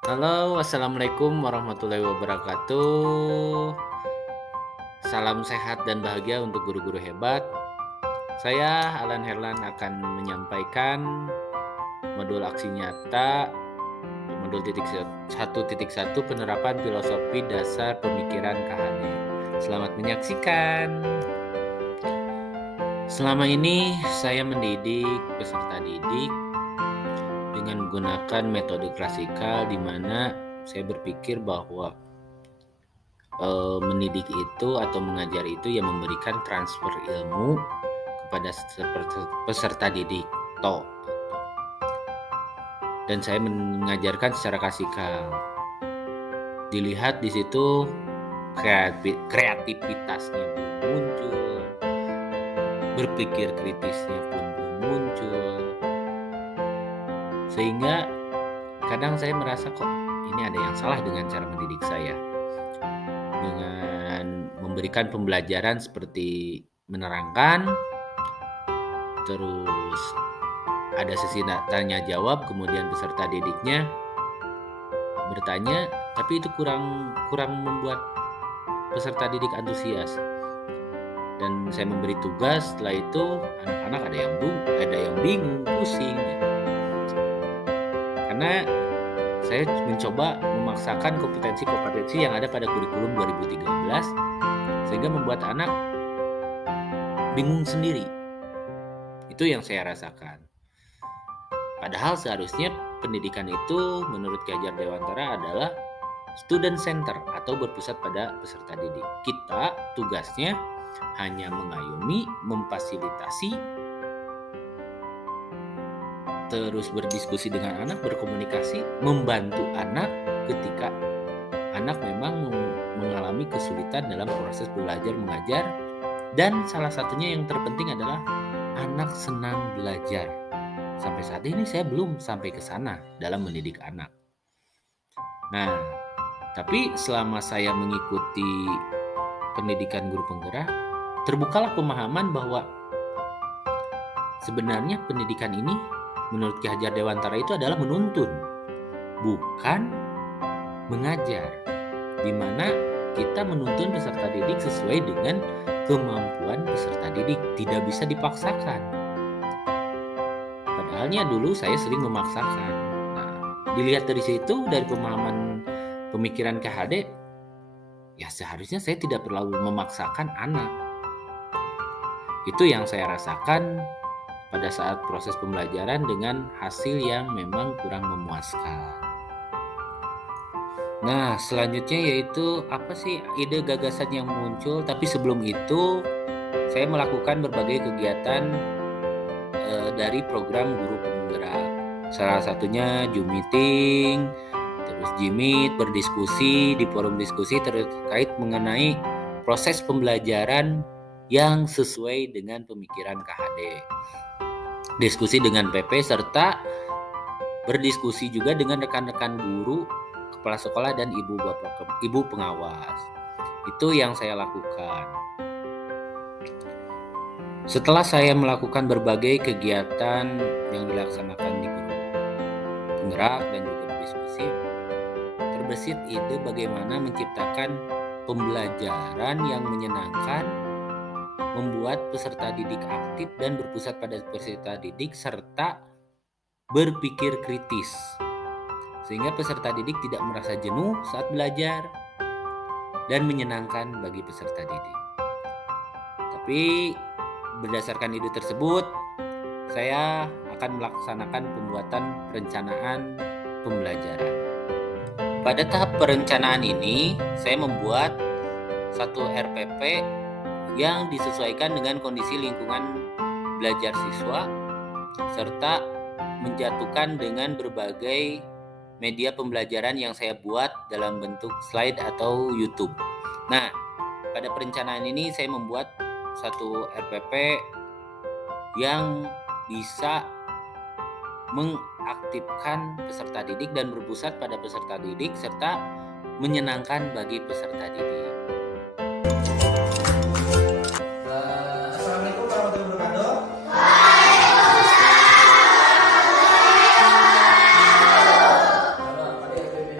Halo, assalamualaikum warahmatullahi wabarakatuh. Salam sehat dan bahagia untuk guru-guru hebat. Saya Alan Herlan akan menyampaikan modul aksi nyata modul 1.1 penerapan filosofi dasar pemikiran KHD. Selamat menyaksikan. Selama ini saya mendidik peserta didik dengan menggunakan metode klasikal di mana saya berpikir bahwa mendidik itu atau mengajar itu yang memberikan transfer ilmu kepada peserta didik dan saya mengajarkan secara klasikal. Dilihat di situ kreativitasnya belum muncul, berpikir kritisnya pun belum muncul, sehingga kadang saya merasa kok ini ada yang salah dengan cara mendidik saya. Dengan memberikan pembelajaran seperti menerangkan, terus ada sesi tanya jawab, kemudian peserta didiknya bertanya, tapi itu kurang membuat peserta didik antusias. Dan saya memberi tugas, setelah itu anak-anak ada yang bingung, pusing. Karena saya mencoba memaksakan kompetensi-kompetensi yang ada pada kurikulum 2013 sehingga membuat anak bingung sendiri. Itu yang saya rasakan. Padahal seharusnya pendidikan itu menurut Ki Hajar Dewantara adalah student center atau berpusat pada peserta didik. Kita tugasnya hanya mengayomi, memfasilitasi, terus berdiskusi dengan anak, berkomunikasi, membantu anak ketika anak memang mengalami kesulitan dalam proses belajar mengajar, dan salah satunya yang terpenting adalah anak senang belajar. Sampai saat ini saya belum sampai ke sana dalam mendidik anak. Nah, tapi selama saya mengikuti pendidikan guru penggerak, terbukalah pemahaman bahwa sebenarnya pendidikan ini menurut Ki Hajar Dewantara itu adalah menuntun, bukan mengajar, di mana kita menuntun peserta didik sesuai dengan kemampuan peserta didik, tidak bisa dipaksakan. Padahalnya dulu saya sering memaksakan. Nah, dilihat dari situ, dari pemahaman pemikiran KHD, ya seharusnya saya tidak perlu memaksakan anak. Itu yang saya rasakan pada saat proses pembelajaran dengan hasil yang memang kurang memuaskan. Nah, selanjutnya yaitu apa sih ide gagasan yang muncul, tapi sebelum itu saya melakukan berbagai kegiatan dari program guru penggerak. Salah satunya Zoom meeting, terus Jimit, berdiskusi di forum diskusi terkait mengenai proses pembelajaran yang sesuai dengan pemikiran KHD. Diskusi dengan PP serta berdiskusi juga dengan rekan-rekan guru, kepala sekolah dan ibu pengawas. Itu yang saya lakukan. Setelah saya melakukan berbagai kegiatan yang dilaksanakan di guru penggerak dan juga berdiskusi, terbesit ide bagaimana menciptakan pembelajaran yang menyenangkan, membuat peserta didik aktif dan berpusat pada peserta didik serta berpikir kritis, sehingga peserta didik tidak merasa jenuh saat belajar dan menyenangkan bagi peserta didik. Tapi berdasarkan ide tersebut, saya akan melaksanakan pembuatan perencanaan pembelajaran. Pada tahap perencanaan ini, saya membuat satu RPP yang disesuaikan dengan kondisi lingkungan belajar siswa, serta menjatuhkan dengan berbagai media pembelajaran yang saya buat dalam bentuk slide atau YouTube. Nah, pada perencanaan ini saya membuat satu RPP yang bisa mengaktifkan peserta didik dan berpusat pada peserta didik serta menyenangkan bagi peserta didik. Assalamualaikum warahmatullahi wabarakatuh. Halo adik-adik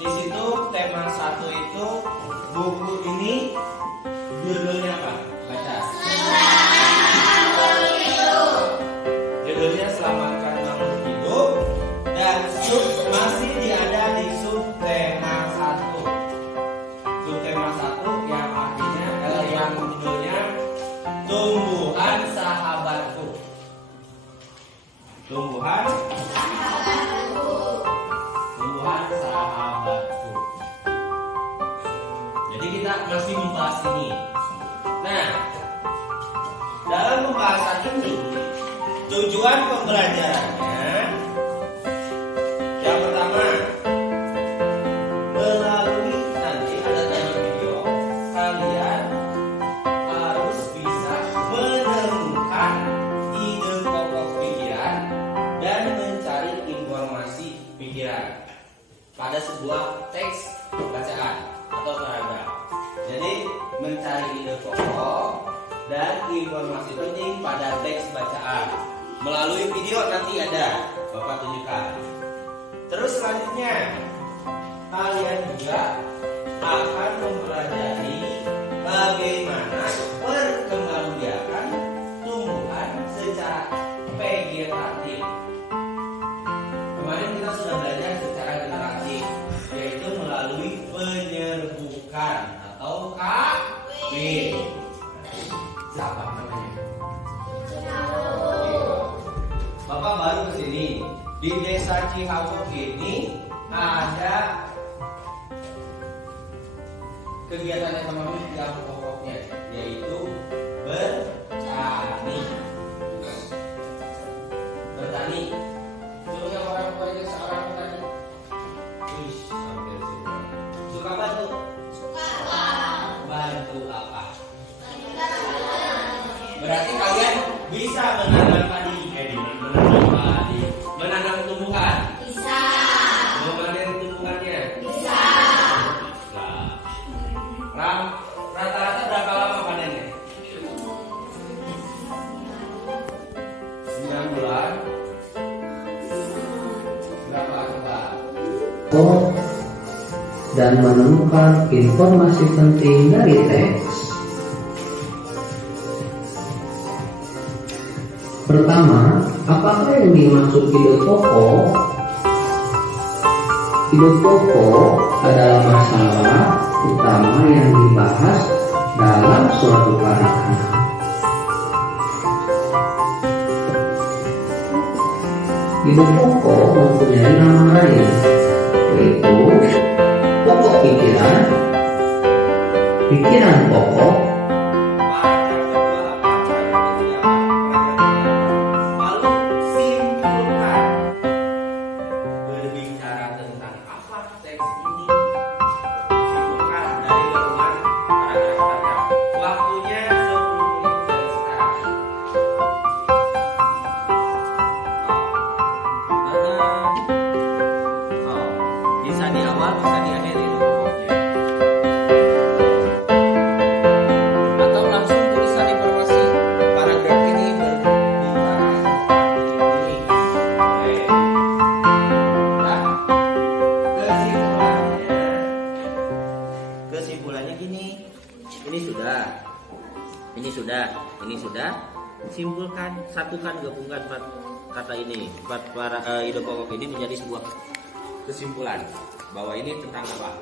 Di situ tema 1 itu buku ini judulnya apa? Baca. Judulnya Selamatkan Makhluk Hidup dan masih ada di subtema 1. Subtema 1 yang artinya yang judulnya Tumbuhan Sahabatku. Tumbuhan sahabatku. Jadi kita masih membahas ini. Nah, dalam pembahasan ini tujuan pembelajarannya yang pertama, melalui nanti ada tayangan video, kalian harus bisa menemukan ide pokok pikiran dan mencari informasi pikiran pada sebuah teks bacaan atau paragraf. Jadi mencari ide pokok dan informasi penting pada teks bacaan melalui video nanti ada Bapak tunjukkan. Terus selanjutnya kalian juga akan mempelajari bagaimana perkembangbiakan tumbuhan secara vegetatif. Kemarin kita sudah belajar secara generatif, yaitu melalui penyerbukan atau KB. Siapa namanya? Bapak baru kesini. Di desa Cihawuk ini ada kegiatan ekonomi yang pokoknya, yaitu bertani. Bertani. Suka orang tuanya seorang petani. Hampir semua. Suka bantu? Suka. Bantu apa? Berarti kalian bisa menanam padi, menanam tumbuhan. Bisa. Memanen tumbuhannya. Bisa. Nah, rata-rata berapa lama panennya? 9 bulan. Dan menemukan informasi penting dari teks. Pertama, apakah yang dimaksud ide pokok? Ide pokok adalah masalah utama yang dibahas dalam suatu paragraf. Ide pokok mempunyai nama lain, yaitu pokok pikiran, pikiran pokok, lalu simpulkan. Berbicara tentang apa teks ini? Simpulkan dari gabungan paragraf-paragraf. Waktunya 10 menit dari sekarang. Bisa di awal, bisa di akhir itu pokoknya. Atau langsung tulisan informasi paragraf ini berbicara ini. Oke. ini sudah. Simpulkan, satukan, gabungkan empat kata ini, empat ide pokok ini menjadi sebuah kesimpulan bahwa ini tentang apa?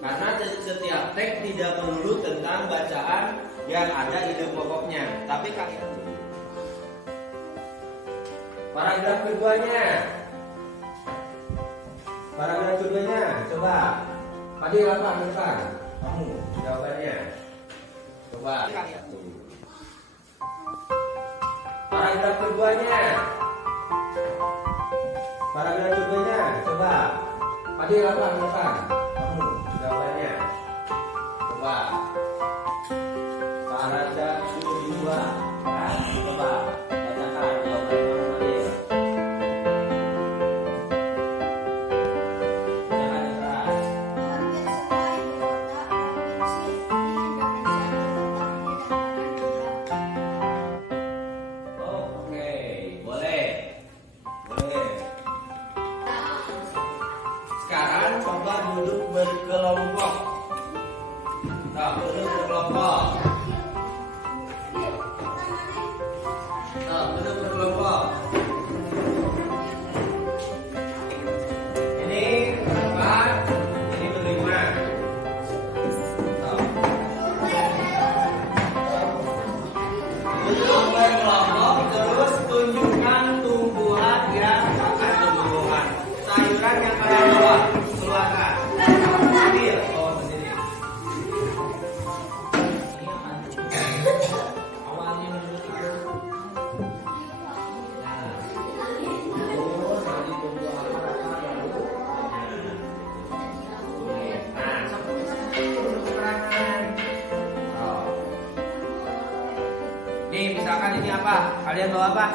Karena setiap teks tidak melulu tentang bacaan yang ada ide pokoknya, tapi paragraf keduanya. Paragraf keduanya, coba. Fadil apa depan? Kamu jawabannya. Coba. Paragraf keduanya. Paragraf keduanya, coba. Fadil apa depan? Kamu jawabannya. Coba. Paragraf kedua. Coba bacakan jawaban kamu Fadil. Sekarang coba duduk berkelompok. Nah, duduk berkelompok. Nah, duduk berkelompok. Ini berempat, ini berlima. Nah. Duduk berkelompok, terus tunjukkan tumbuhan yang akan tumbuhan. Sayuran yang kalian bawa, keluarkan. Sendiri, bawa sendiri. Awalnya nih, misalkan ini apa? Kalian bawa apa?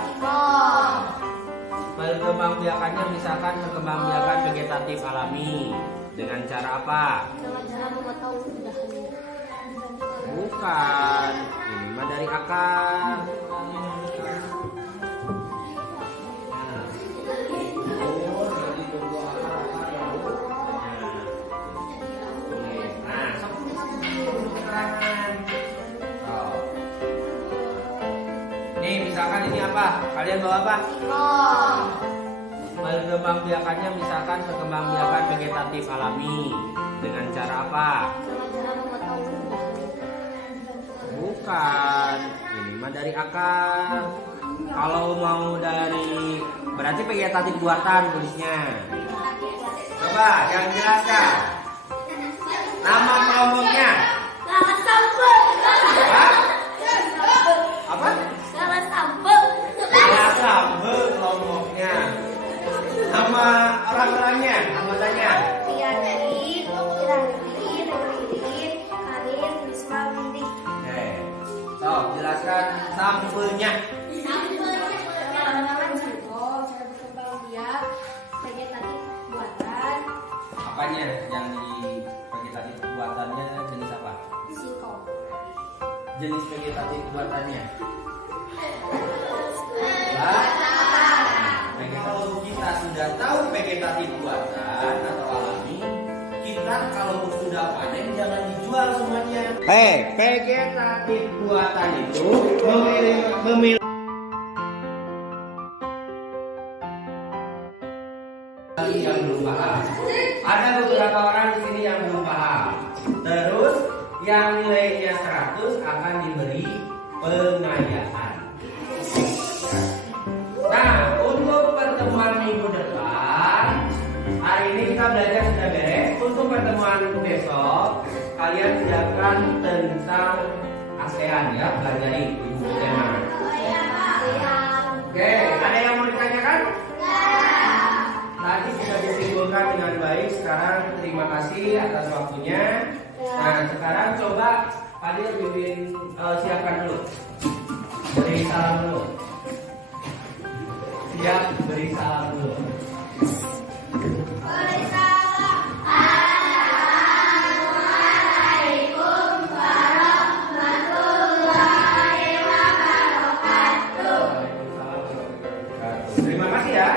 Perkembangbiakannya misalkan perkembangbiakan vegetatif alami dengan cara apa? Dengan cara memotong dahannya. Bukan, ini mah dari akar. Nih, misalkan ini apa? Kalian bawa apa? Perkembangbiakannya misalkan perkembangbiakan vegetatif alami dengan cara apa? Dengan cara memotong dahannya. Bukan, ini mah dari akar. Kalau mau dari berarti vegetatif buatan tulisnya. Coba yang jelaskan. Nama kelompoknya. Salah sambel. Hah? Apa? Salah sambel. Salah sambel kelompoknya. Nama orang-orangnya, anggotanya. Tianin, Irandin, Ridin, Karin, Risma, Windy. Oke. So, jelaskan sampelnya. Nama singkong, cara berkembang biak, vegetatif buatan, Apanya yang di vegetatif buatannya jenis apa? singkong. Jenis vegetatif buatannya. Kalau kita sudah tahu vegetatif buatan atau alami, kita kalau sudah panen jangan dijual semuanya. Vegetatif buatan itu memilih yang belum paham. Ada beberapa orang di sini yang belum paham. Terus yang nilainya 100 akan diberi pengayaan. Nah, untuk pertemuan minggu depan, hari ini kita belajar sudah beres. Untuk pertemuan besok, kalian siapkan tentang ASEAN ya, pelajari ibu tema. Oke, ada yang mau ditanyakan? Tadi sudah disimpulkan dengan baik. Sekarang terima kasih atas waktunya. Nah, sekarang coba Fadil bimbing siapkan dulu. Beri salam dulu. Siap, beri salam dulu. Terima kasih ya.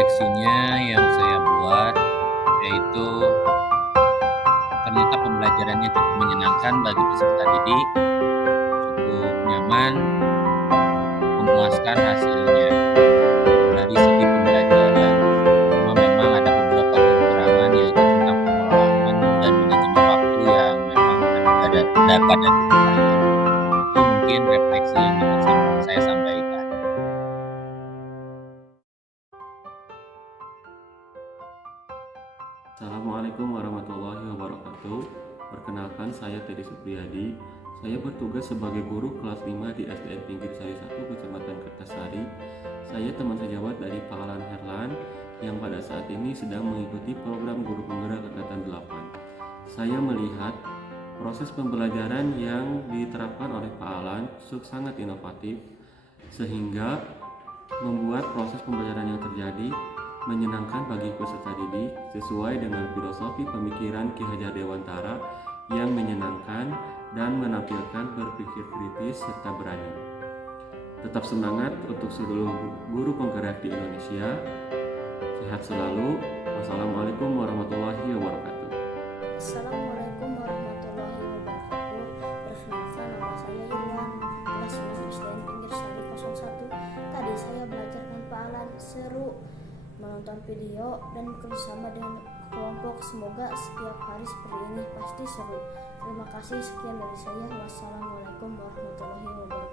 refleksinya yang saya buat yaitu ternyata pembelajarannya cukup menyenangkan bagi peserta didik, cukup nyaman, memuaskan hasilnya dari segi pembelajaran. Cuma memang ada beberapa kekurangan yaitu tentang pengolahan dan manajemen waktu yang memang dapat diperbaiki. Itu mungkin refleksi yang dapat saya sampaikan. Assalamualaikum warahmatullahi wabarakatuh. Perkenalkan, saya Teddy Supriyadi. Saya bertugas sebagai guru kelas 5 di SDN Pinggir Sari 1, Kecamatan Kertasari. Saya teman sejawat dari Pak Alan Herlan yang pada saat ini sedang mengikuti program Guru Penggerak Angkatan 8. Saya melihat proses pembelajaran yang diterapkan oleh Pak Alan sangat inovatif sehingga membuat proses pembelajaran yang terjadi menyenangkan bagi peserta didik sesuai dengan filosofi pemikiran Ki Hajar Dewantara yang menyenangkan dan menampilkan berpikir kritis serta berani. Tetap semangat untuk seluruh guru penggerak di Indonesia. Sehat selalu. Wassalamualaikum warahmatullahi wabarakatuh. Assalamualaikum warahmatullahi wabarakatuh. Perkenalkan, nama saya Irwan, kelas 9 SDN Pinggir Sari 01. Tadi saya belajar dengan Pak Alan, seru menonton video dan bekerjasama dengan kelompok. Semoga setiap hari seperti ini pasti seru. Terima kasih, sekian dari saya. Wassalamualaikum warahmatullahi wabarakatuh.